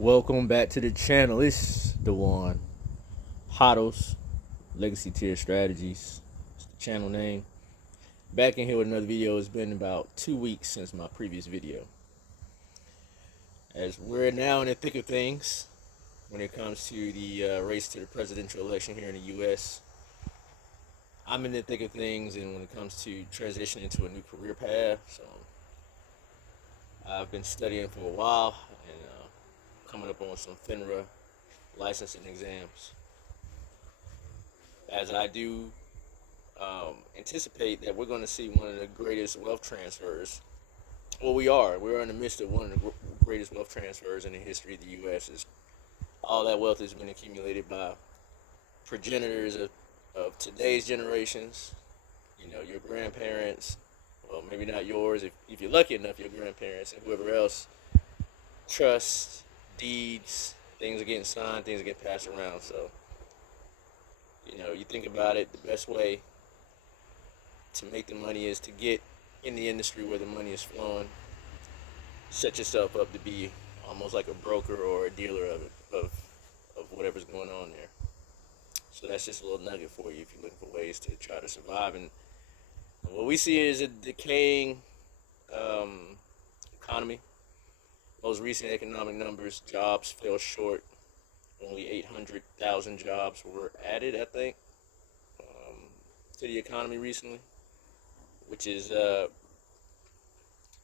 Welcome back to the channel. It's the one HODL's Legacy Tier Strategies. It's the channel name. Back in here with another video. It's been about 2 weeks since my previous video. As we're now in the thick of things when it comes to the race to the presidential election here in the U.S. I'm in the thick of things, and when it comes to transitioning to a new career path, so I've been studying for a while and coming up on some FINRA licensing exams. As I do anticipate that we're going to see one of the greatest wealth transfers. Well, we're in the midst of one of the greatest wealth transfers in the history of the U.S. Is all that wealth has been accumulated by progenitors of today's generations. You know, your grandparents. Well, maybe not yours. If you're lucky enough, your grandparents and whoever else. Trusts, deeds, things are getting signed, things are getting passed around. So, you think about it, the best way to make the money is to get in the industry where the money is flowing. Set yourself up to be almost like a broker or a dealer of whatever's going on there. So that's just a little nugget for you if you're looking for ways to try to survive. And what we see is a decaying economy. Most recent economic numbers, jobs fell short. Only 800,000 jobs were added, I think, to the economy recently, which is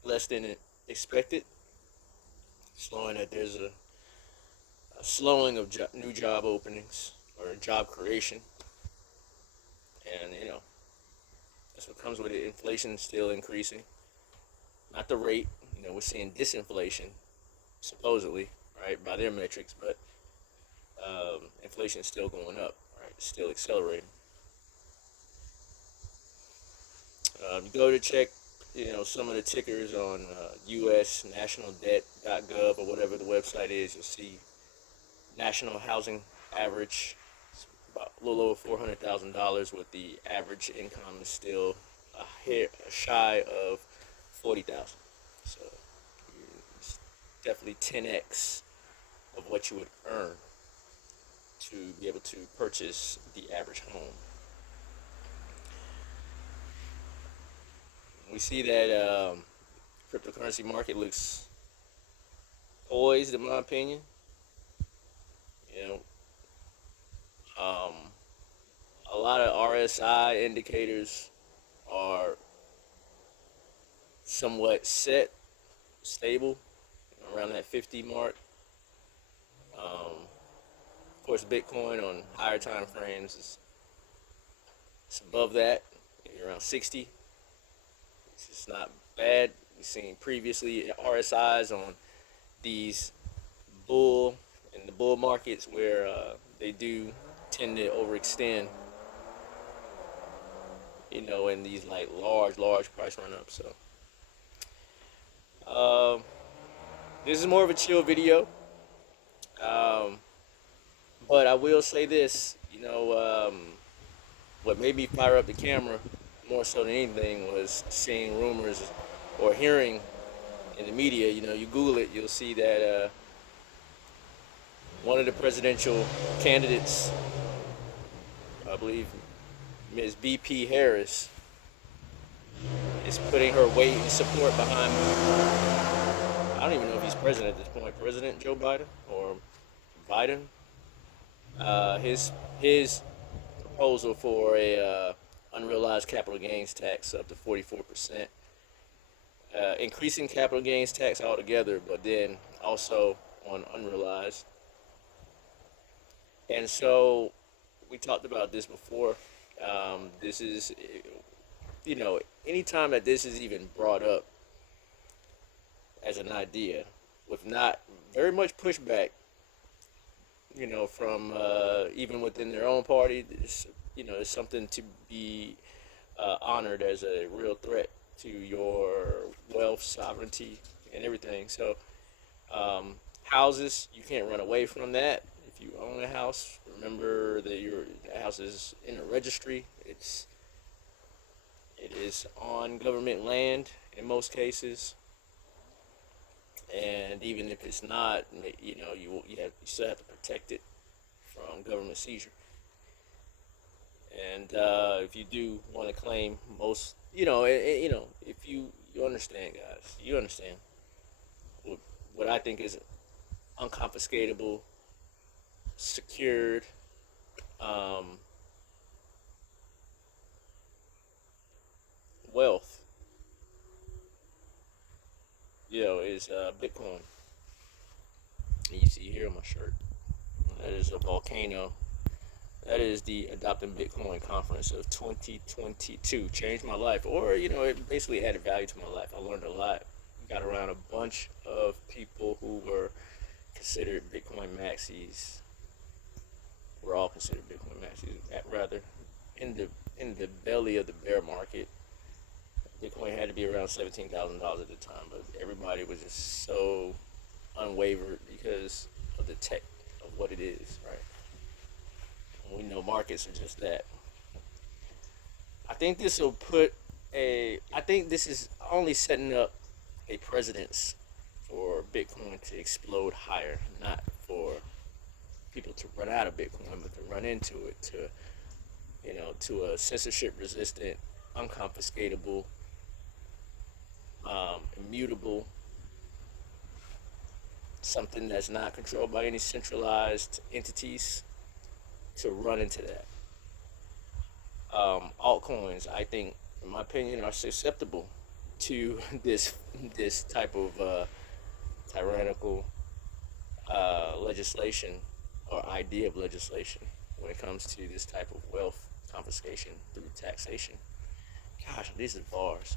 less than expected, showing that there's a slowing of new job openings or job creation. And, that's what comes with it. Inflation still increasing. Not the rate. We're seeing disinflation, supposedly, right, by their metrics, but inflation is still going up, right? It's still accelerating. You go to check, some of the tickers on U.S. National Debt.gov or whatever the website is. You'll see national housing average about a little over $400,000, with the average income is still shy of 40,000. So it's definitely 10x of what you would earn to be able to purchase the average home. We see that cryptocurrency market looks poised, in my opinion. A lot of RSI indicators are somewhat stable, around that 50 mark. Of course, Bitcoin on higher time frames it's above that, maybe around 60. It's not bad. We've seen previously RSIs on these the bull markets where they do tend to overextend, in these like large price run-ups. So this is more of a chill video, but I will say this, what made me fire up the camera more so than anything was seeing rumors or hearing in the media. You Google it, you'll see that one of the presidential candidates, I believe Ms. B.P. Harris, is putting her weight and support behind I don't even know if he's president at this point. President Joe Biden or Biden. His proposal for a unrealized capital gains tax up to 44%, increasing capital gains tax altogether, but then also on unrealized. And so we talked about this before. This is, anytime that this is even brought up as an idea, with not very much pushback, from even within their own party, it's something to be honored as a real threat to your wealth, sovereignty, and everything. So, houses, you can't run away from that. If you own a house, remember that your house is in a registry. It is on government land in most cases, and And even if it's not, you still have to protect it from government seizure. And if you do want to claim most, if you understand, guys, you understand what I think is unconfiscatable, secured, um, wealth, is Bitcoin. And you see here on my shirt, that is a volcano. That is the Adopting Bitcoin Conference of 2022. Changed my life, or it basically added value to my life. I learned a lot. Got around a bunch of people who were considered Bitcoin maxis. We're all considered Bitcoin maxis, rather. In the belly of the bear market, Bitcoin had to be around $17,000 at the time, but everybody was just so unwavered because of the tech of what it is, right? And we know markets are just that. I think this will I think this is only setting up a precedence for Bitcoin to explode higher, not for people to run out of Bitcoin, but to run into it, to a censorship resistant, unconfiscatable, immutable, something that's not controlled by any centralized entities, to run into that. Altcoins, I think, in my opinion, are susceptible to this type of tyrannical legislation or idea of legislation when it comes to this type of wealth confiscation through taxation. Gosh, these are bars.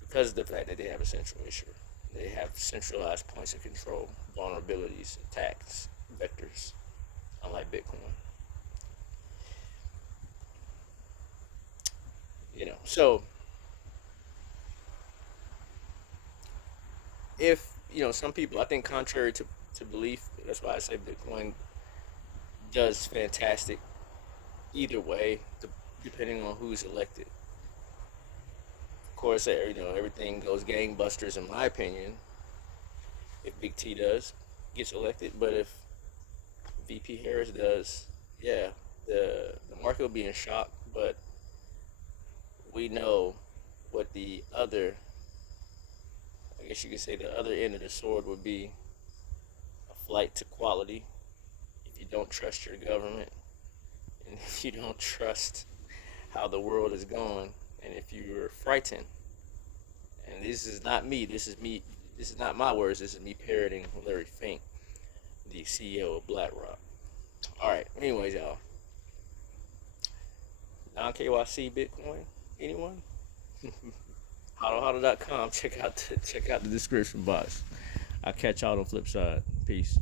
Because of the fact that they have a central issuer, they have centralized points of control, vulnerabilities, attacks, vectors, unlike Bitcoin. So if some people, I think, contrary to belief, that's why I say Bitcoin does fantastic either way, depending on who's elected. Of course, everything goes gangbusters in my opinion if Big T gets elected, but if VP Harris does, yeah, the market will be in shock. But we know what the other, I guess you could say, the other end of the sword would be: a flight to quality. If you don't trust your government, and if you don't trust how the world is going, and if you're frightened, and this is not me, this is not my words, this is me parroting Larry Fink, the CEO of BlackRock. All right. Anyways, y'all, non KYC Bitcoin. Anyone? HODL, HODL.com. Check out the description box. I'll catch y'all on the flip side. Peace.